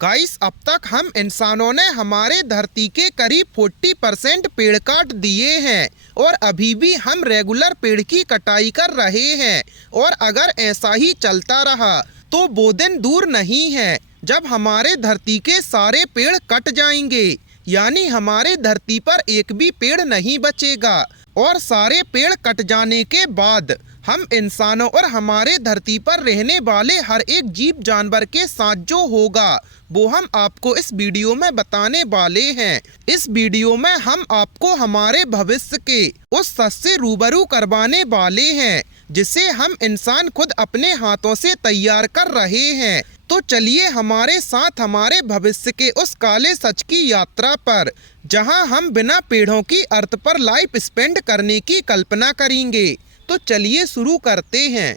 Guys, अब तक हम इंसानों ने हमारे धरती के करीब 40% पेड़ काट दिए हैं और अभी भी हम रेगुलर पेड़ की कटाई कर रहे हैं। और अगर ऐसा ही चलता रहा तो वो दिन दूर नहीं है जब हमारे धरती के सारे पेड़ कट जाएंगे, यानी हमारे धरती पर एक भी पेड़ नहीं बचेगा। और सारे पेड़ कट जाने के बाद हम इंसानों और हमारे धरती पर रहने वाले हर एक जीव जानवर के साथ जो होगा वो हम आपको इस वीडियो में बताने वाले हैं। इस वीडियो में हम आपको हमारे भविष्य के उस सच से रूबरू करवाने वाले हैं जिसे हम इंसान खुद अपने हाथों से तैयार कर रहे हैं। तो चलिए हमारे साथ हमारे भविष्य के उस काले सच की यात्रा पर, जहां हम बिना पेड़ों की अर्थ पर लाइफ स्पेंड करने की कल्पना करेंगे। तो चलिए शुरू करते हैं।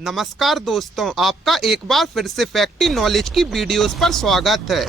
नमस्कार दोस्तों, आपका एक बार फिर से फैक्टी नॉलेज की वीडियोस पर स्वागत है।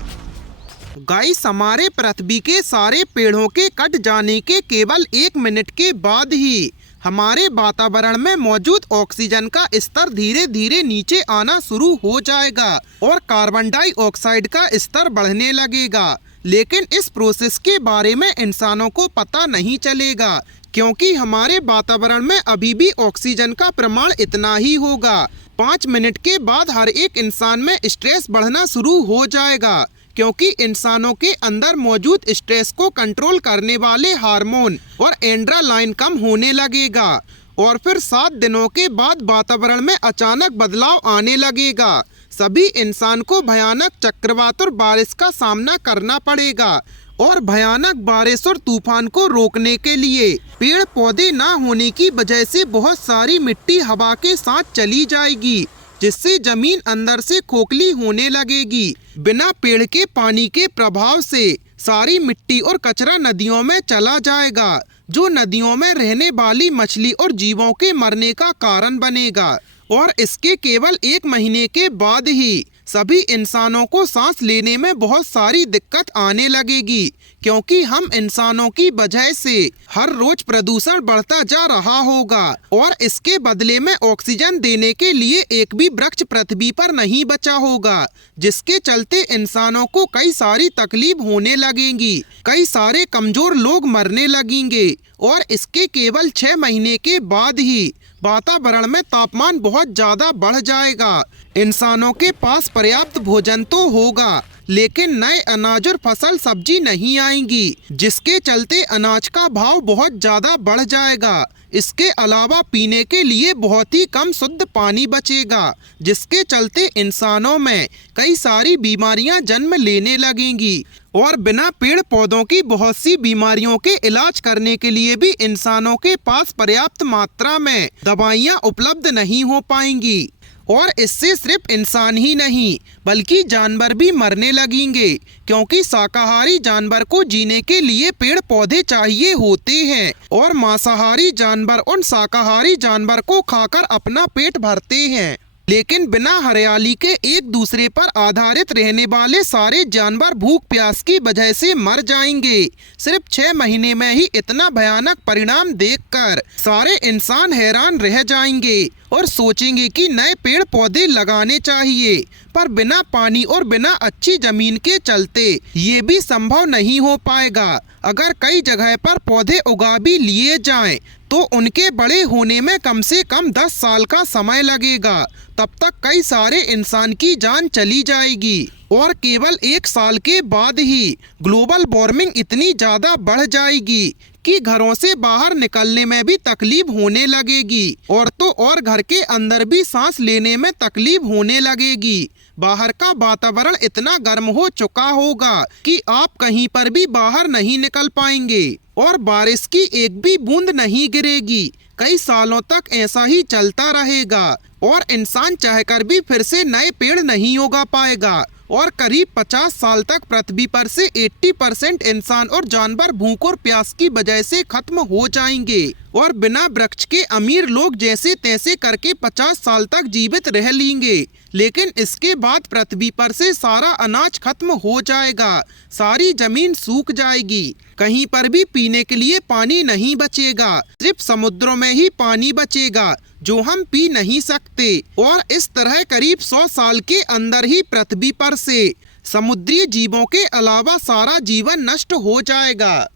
गाइस, हमारे पृथ्वी के सारे पेड़ों के कट जाने के केवल 1 मिनट के बाद ही हमारे वातावरण में मौजूद ऑक्सीजन का स्तर धीरे धीरे नीचे आना शुरू हो जाएगा और कार्बन डाइऑक्साइड का स्तर बढ़ने लगेगा। लेकिन इस प्रोसेस के बारे में इंसानों को पता नहीं चलेगा, क्योंकि हमारे वातावरण में अभी भी ऑक्सीजन का प्रमाण इतना ही होगा। 5 मिनट के बाद हर एक इंसान में स्ट्रेस बढ़ना शुरू हो जाएगा, क्योंकि इंसानों के अंदर मौजूद स्ट्रेस को कंट्रोल करने वाले हार्मोन और एड्रेनालाइन कम होने लगेगा। और फिर 7 दिनों के बाद वातावरण में अचानक बदलाव आने लगेगा। सभी इंसान को भयानक चक्रवात और बारिश का सामना करना पड़ेगा। और भयानक बारिश और तूफान को रोकने के लिए पेड़ पौधे ना होने की वजह से बहुत सारी मिट्टी हवा के साथ चली जाएगी, जिससे जमीन अंदर से खोखली होने लगेगी। बिना पेड़ के पानी के प्रभाव से सारी मिट्टी और कचरा नदियों में चला जाएगा, जो नदियों में रहने वाली मछली और जीवों के मरने का कारण बनेगा। और इसके केवल 1 महीने के बाद ही सभी इंसानों को सांस लेने में बहुत सारी दिक्कत आने लगेगी, क्योंकि हम इंसानों की वजह से हर रोज प्रदूषण बढ़ता जा रहा होगा। और इसके बदले में ऑक्सीजन देने के लिए एक भी वृक्ष पृथ्वी पर नहीं बचा होगा, जिसके चलते इंसानों को कई सारी तकलीफ होने लगेंगी, कई सारे कमजोर लोग मरने लगेंगे। और इसके केवल 6 महीने के बाद ही वातावरण में तापमान बहुत ज्यादा बढ़ जाएगा। इंसानों के पास पर्याप्त भोजन तो होगा, लेकिन नए अनाज और फसल सब्जी नहीं आएंगी, जिसके चलते अनाज का भाव बहुत ज्यादा बढ़ जाएगा। इसके अलावा पीने के लिए बहुत ही कम शुद्ध पानी बचेगा, जिसके चलते इंसानों में कई सारी बीमारियां जन्म लेने लगेंगी। और बिना पेड़ पौधों की बहुत सी बीमारियों के इलाज करने के लिए भी इंसानों के पास पर्याप्त मात्रा में दवाइयां उपलब्ध नहीं हो पाएंगी। और इससे सिर्फ इंसान ही नहीं बल्कि जानवर भी मरने लगेंगे, क्योंकि शाकाहारी जानवर को जीने के लिए पेड़ पौधे चाहिए होते हैं और मांसाहारी जानवर उन शाकाहारी जानवर को खाकर अपना पेट भरते हैं। लेकिन बिना हरियाली के एक दूसरे पर आधारित रहने वाले सारे जानवर भूख प्यास की वजह से मर जाएंगे। सिर्फ 6 महीने में ही इतना भयानक परिणाम देखकर सारे इंसान हैरान रह जाएंगे और सोचेंगे कि नए पेड़ पौधे लगाने चाहिए, पर बिना पानी और बिना अच्छी जमीन के चलते ये भी संभव नहीं हो पाएगा। अगर कई जगह पर पौधे उगा भी लिए जाएं, तो उनके बड़े होने में कम से कम 10 साल का समय लगेगा। तब तक कई सारे इंसान की जान चली जाएगी। और केवल 1 साल के बाद ही ग्लोबल वार्मिंग इतनी ज्यादा बढ़ जाएगी कि घरों से बाहर निकलने में भी तकलीफ होने लगेगी। और तो और घर के अंदर भी सांस लेने में तकलीफ होने लगेगी। बाहर का वातावरण इतना गर्म हो चुका होगा कि आप कहीं पर भी बाहर नहीं निकल पाएंगे और बारिश की एक भी बूंद नहीं गिरेगी। कई सालों तक ऐसा ही चलता रहेगा और इंसान चाहकर भी फिर से नए पेड़ नहीं उगा पाएगा। और करीब 50 साल तक पृथ्वी पर से 80% इंसान और जानवर भूख और प्यास की वजह से खत्म हो जाएंगे। और बिना वृक्ष के अमीर लोग जैसे तैसे करके 50 साल तक जीवित रह लेंगे, लेकिन इसके बाद पृथ्वी पर से सारा अनाज खत्म हो जाएगा, सारी जमीन सूख जाएगी, कहीं पर भी पीने के लिए पानी नहीं बचेगा, सिर्फ समुद्रों में ही पानी बचेगा जो हम पी नहीं सकते। और इस तरह करीब 100 साल के अंदर ही पृथ्वी पर से समुद्री जीवों के अलावा सारा जीवन नष्ट हो जाएगा।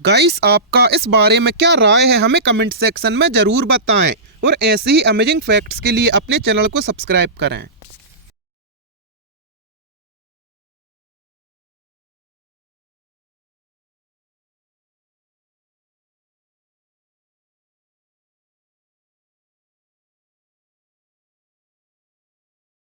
गाइस, आपका इस बारे में क्या राय है, हमें कमेंट सेक्शन में ज़रूर बताएं और ऐसे ही अमेजिंग फैक्ट्स के लिए अपने चैनल को सब्सक्राइब करें।